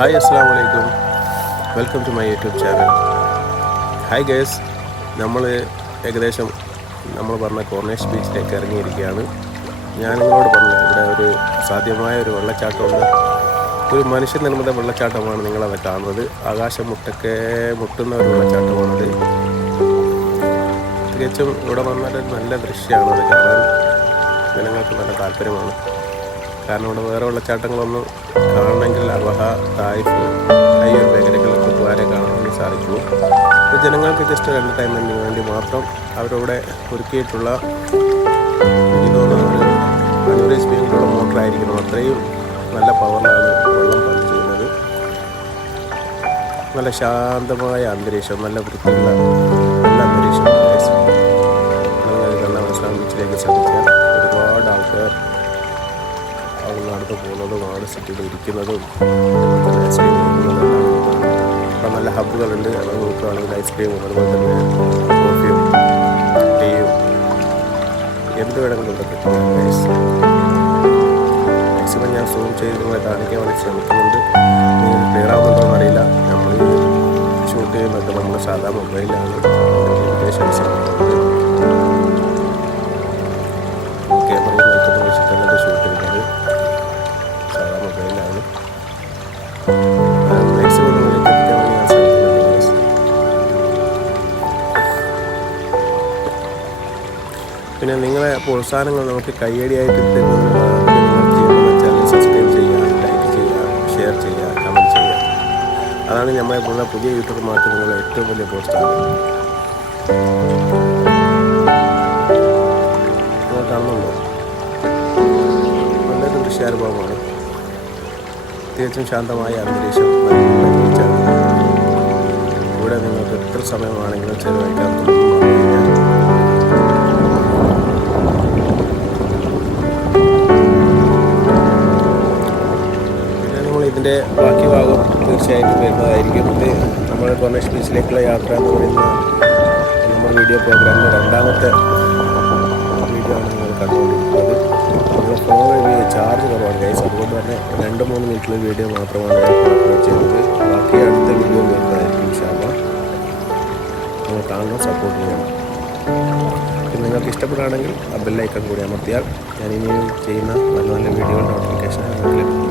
Hi അസ്സാം വലൈക്കും, welcome to my YouTube channel. Hi guys, നമ്മൾ ഏകദേശം പറഞ്ഞ കോർണേഴ്സ് ബീച്ചിലേക്ക് ഇറങ്ങിയിരിക്കുകയാണ്. ഞാൻ നിങ്ങളോട് പറഞ്ഞു, ഇവിടെ ഒരു അസാധ്യമായ ഒരു വെള്ളച്ചാട്ടമുണ്ട്. ഒരു മനുഷ്യനിർമ്മിത വെള്ളച്ചാട്ടമാണ് നിങ്ങളത് കാണുന്നത്. ആകാശം മുട്ടുന്ന ഒരു വെള്ളച്ചാട്ടമാണത്. തികച്ചും ഇവിടെ വന്നാൽ നല്ല ദൃശ്യമാണ്. അത് കാണാൻ ജനങ്ങൾക്ക് നല്ല താല്പര്യമാണ്. കാരണം ഇവിടെ വേറെ വെള്ളച്ചാട്ടങ്ങളൊന്നും കാണണമെങ്കിൽ അബഹ, തായിഫ്, അയ്യൂർ മേഖലകളിലൊക്കെ പോകാനേ കാണാൻ സാധിക്കുള്ളൂ. ഇത് ജനങ്ങൾക്ക് ജസ്റ്റ് ഒരു എൻ്റർടൈൻമെൻറ്റിന് വേണ്ടി മാത്രം അവരവിടെ ഒരുക്കിയിട്ടുള്ള ഒരു സ്പീഡിലുള്ള മോട്ടറായിരിക്കണം. അത്രയും നല്ല പവറിലാണ് വെള്ളം പമ്പ് ചെയ്യുന്നത്. നല്ല ശാന്തമായ അന്തരീക്ഷം, നല്ല വൃത്തിയുള്ള നല്ല അന്തരീക്ഷം. നിങ്ങൾ കണ്ട മനസ്സിലാവും. ബീച്ചിലേക്ക് ശ്രദ്ധിച്ചാൽ ഒരുപാട് ആൾക്കാർ അവിടെ നടന്നു പോകുന്നതും അവിടെ സിറ്റിയിൽ ഇരിക്കുന്നതും അവിടെ നല്ല ഹബ്ബുകളുണ്ട്. അത് നോക്കുകയാണെങ്കിൽ ഐസ്ക്രീമും അതുപോലെ തന്നെ കോഫിയും ടീയും എന്ത് വേണമെങ്കിലും ഇവിടെ കിട്ടും. മാക്സിമം ഞാൻ സൂം ചെയ്ത് നിങ്ങളെ കാണിക്കാൻ വേണ്ടി ശ്രമിക്കുന്നുണ്ട്. നിങ്ങൾ ക്ലിയർ ആവുന്നുണ്ടോയെന്ന് അറിയില്ല. നമ്മൾ ഷൂട്ട് ചെയ്യുന്നതൊക്കെ നമ്മൾ സാധാ മൊബൈലിലാണ് ക്യാമറയിൽ നോക്കുന്ന വെച്ചിട്ടുള്ളത് ഷൂട്ട് ചെയ്യുന്നത്. സാധാ മൊബൈലിലാണ്. മാക്സിമം നിങ്ങളിലേക്ക് എത്തിക്കാൻ വേണ്ടി ഞാൻ ശ്രമിക്കുന്നുണ്ട്. പിന്നെ നിങ്ങളെ പ്രോത്സാഹനങ്ങൾ നമുക്ക് കയ്യടിയായിട്ട് കിട്ടുന്നത് നിങ്ങൾ ചെയ്യുന്നത് വെച്ചാൽ സബ്സ്ക്രൈബ് ചെയ്യുക, ലൈക്ക് ചെയ്യുക, ഷെയർ ചെയ്യുക, കമൻറ്റ് ചെയ്യുക. അതാണ് നമ്മളെ പുതിയ യൂട്യൂബർമാർക്ക് നിങ്ങളുടെ ഏറ്റവും വലിയ പ്രോത്സാഹനം. നിങ്ങൾ കാണുന്നുണ്ടോ? നല്ലൊരു ദൃശ്യാനുഭവമാണ്. തികച്ചും ശാന്തമായ അന്തരീക്ഷം, നല്ല ബീച്ചാണ്. ഇവിടെ നിങ്ങൾക്ക് എത്ര സമയമാണെങ്കിലും ചെലവഴിക്കാൻ തോന്നുന്നു. പിന്നെ നിങ്ങൾ ഇതിൻ്റെ ബാക്കി ഭാഗം തീർച്ചയായിട്ടും വരുന്നതായിരിക്കും. ഇത് നമ്മുടെ കോർണേഴ്സ് ബീച്ചിലേക്കുള്ള യാത്ര എന്ന് പറയുന്ന നമ്മുടെ വീഡിയോ പ്രോഗ്രാമിൻ്റെ രണ്ടാമത്തെ വീഡിയോ ആണ് നിങ്ങൾ കണ്ടുകൊണ്ടിരിക്കുന്നത്. നമ്മുടെ ഫോൺ ചാർജ് കുറവാണ് ഗൈസ്. അതുകൊണ്ട് തന്നെ 2-3 മിനിറ്റിലെ വീഡിയോ മാത്രമാണ് ഞാൻ അപ്ലോഡ് ചെയ്തത്. ബാക്കി അടുത്ത വീഡിയോ വരുന്നതായിരിക്കും ഇൻഷാ അല്ലാഹ്. നിങ്ങൾ കാണണം, സപ്പോർട്ട് ചെയ്യണം. പിന്നെ നിങ്ങൾക്ക് ഇഷ്ടപ്പെടുകയാണെങ്കിൽ ആ ബെല്ലൈക്കൺ കൂടി അമർത്തിയാൽ ഞാൻ ഇനിയും ചെയ്യുന്ന നല്ല നല്ല വീഡിയോകളുടെ നോട്ടിഫിക്കേഷൻ നിങ്ങൾക്ക് ലഭിക്കും.